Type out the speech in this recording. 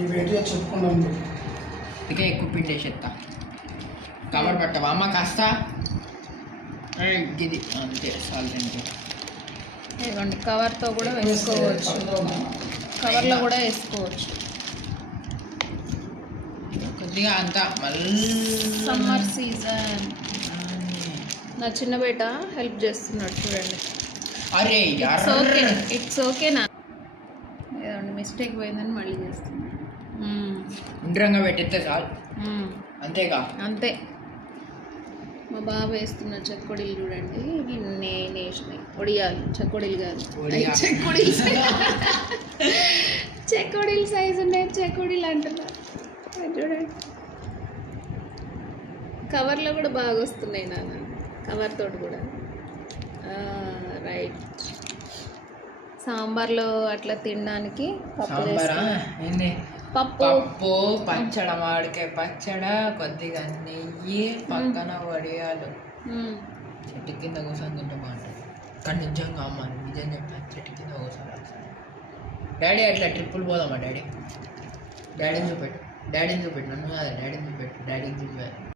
ఈ వీడియో చెప్పుకున్నాం. ఇక ఎక్కువ పిండి వేసేస్తా. కవర్ పట్టవా అమ్మ కాస్త? ఇది అంతే సాల్ట్. ఇదిగోండి, కవర్తో కూడా వేసుకోవచ్చు, కవర్లో కూడా వేసుకోవచ్చు. కొద్దిగా అంతా మళ్ళీ సమ్మర్ సీజన్. నా చిన్న బేట హెల్ప్ చేస్తున్నాడు చూడండి. అరే ఇట్స్ ఓకేనా? ఏదండి మిస్టేక్ పోయిందని మళ్ళీ చేస్తున్నాడు. ఉండ్రంగా పెట్టితే చాలు, అంతేగా. అంతే. మా బాబు వేస్తున్న చెక్కడీలు చూడండి. ఇవి నేను వేసినాయి ఒడియాలు, చెక్కడీలు కాదు, చెక్కడీలు సైజు ఉన్నాయి, చెక్కడీలు అంటున్నా చూడండి. కవర్లో కూడా బాగా వస్తున్నాయి నాన్న, కవర్ తోటి కూడా. రైట్. సాంబార్లో అట్లా తినడానికి పప్పు, పచ్చడ, మామిడికాయ పచ్చడ, కొద్దిగా నెయ్యి, పక్కన వడియాలు. చెట్టు కింద కూర్చొని తింటే బాగుంటుంది. కానీ నిజంగా అమ్మ నిజం చెప్పాను, చెట్టు కింద కూర్చొని. డాడీ అట్లా ట్రిప్పులు పోదామా? డాడీని చూపెట్టు, నన్ను కాదు డాడీని చూపెట్టు, డాడీకి చూపారు.